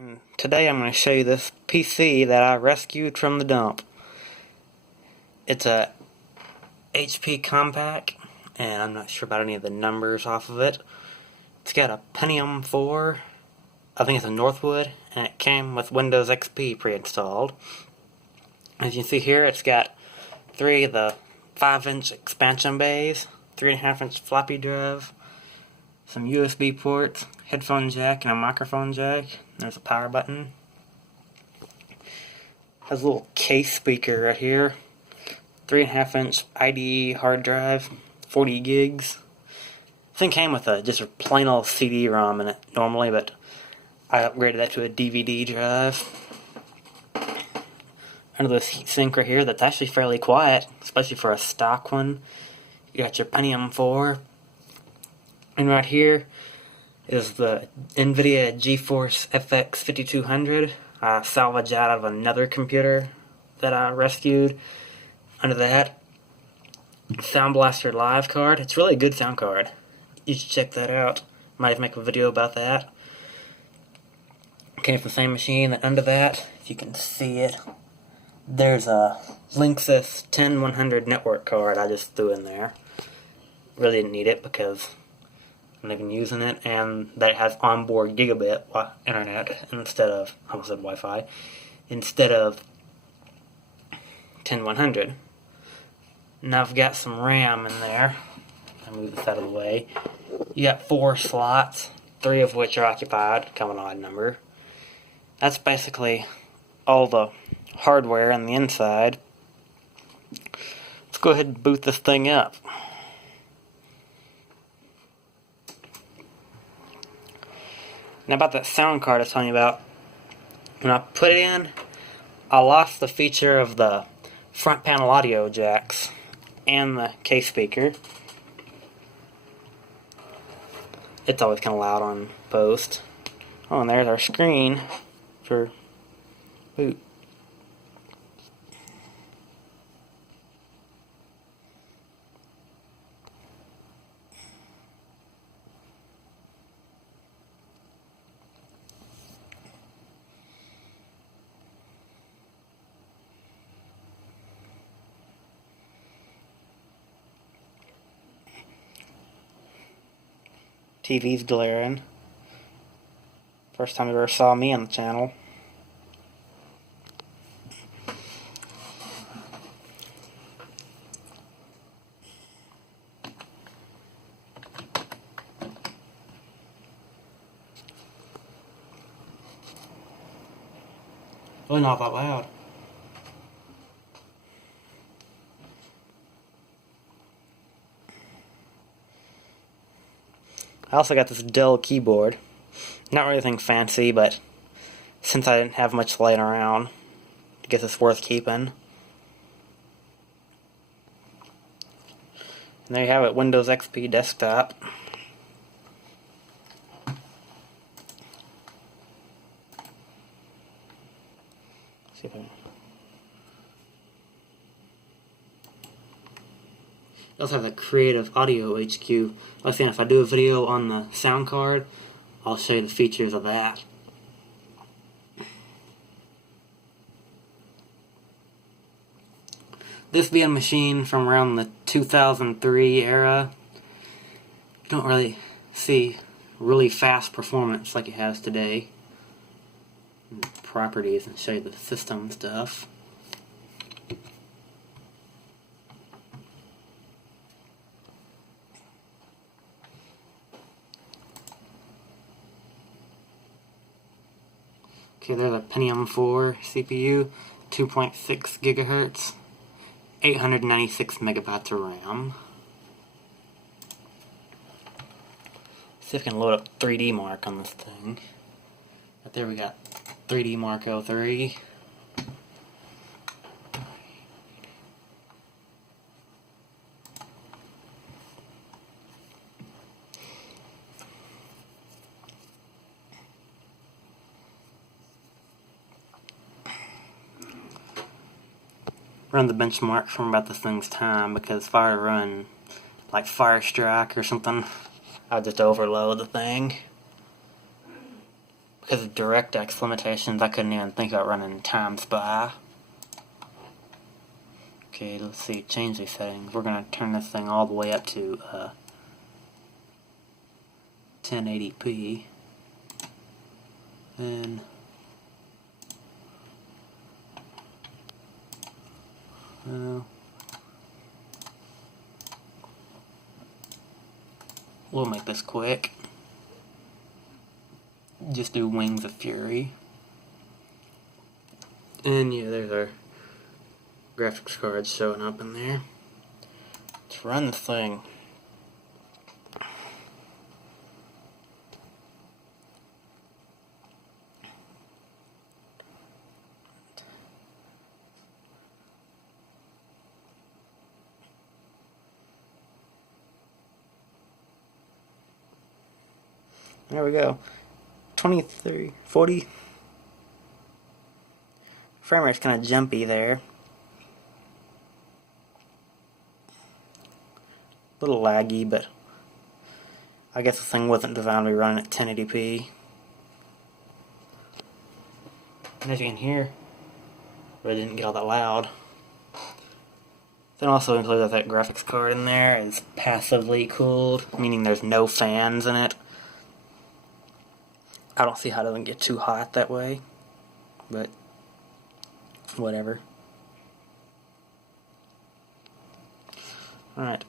And today I'm going to show you this PC that I rescued from the dump. It's a HP Compaq, and I'm not sure about any of the numbers off of it. It's got a Pentium 4, I think it's a Northwood, and it came with Windows XP pre-installed. As you can see here, it's got 3 of the 5-inch expansion bays, 3.5-inch floppy drive, some USB ports, headphone jack, and a microphone jack. There's a power button. Has a little case speaker right here. 3.5-inch IDE hard drive, 40 gigs. This thing came with just a plain old CD-ROM in it normally, but I upgraded that to a DVD drive. Under this heatsink right here, that's actually fairly quiet, especially for a stock one. You got your Pentium 4. And right here is the NVIDIA GeForce FX 5200. I salvaged out of another computer that I rescued. Under that, Sound Blaster Live card. It's really a good sound card. You should check that out. Might even make a video about that. Came from the same machine. And under that, if you can see it, there's a Linksys 10100 network card I just threw in there. Really didn't need it because I'm not even using it, and that it has onboard gigabit internet instead of, I almost said Wi-Fi, instead of 10100. Now I've got some RAM in there. I'll move this out of the way. You got 4 slots, 3 of which are occupied, come an odd number. That's basically all the hardware on the inside. Let's go ahead and boot this thing up. Now about that sound card I was telling you about, when I put it in, I lost the feature of the front panel audio jacks and the case speaker. It's always kind of loud on post. Oh, and there's our screen for boot. TV's glaring. First time you ever saw me on the channel. Really not that loud. I also got this Dell keyboard. Not really anything fancy, but since I didn't have much laying around, I guess it's worth keeping. And there you have it, Windows XP desktop. See if I can. I also have the Creative Audio HQ. I was saying if I do a video on the sound card, I'll show you the features of that. This being a machine from around the 2003 era, you don't really see really fast performance like it has today. Properties and show you the system stuff. Okay, there's a Pentium 4 CPU, 2.6 gigahertz, 896 megabytes of RAM. See if I can load up 3D Mark on this thing. Right there we got 3D Mark 03. Run the benchmarks from about this thing's time, because if I were to run like Firestrike or something, I'd just overload the thing. because of DirectX limitations, I couldn't even think about running Time Spy. Okay, let's see, change these settings. We're going to turn this thing all the way up to 1080p. And we'll make this quick. Just do Wings of Fury. And yeah, there's our graphics card showing up in there. Let's run the thing. There we go. 23, 40. Frame rate's kind of jumpy there. A little laggy, but I guess the thing wasn't designed to be running at 1080p. And as you can hear, but it didn't get all that loud. Then also included that graphics card in there is passively cooled, meaning there's no fans in it. I don't see how it doesn't get too hot that way, but whatever. Alright.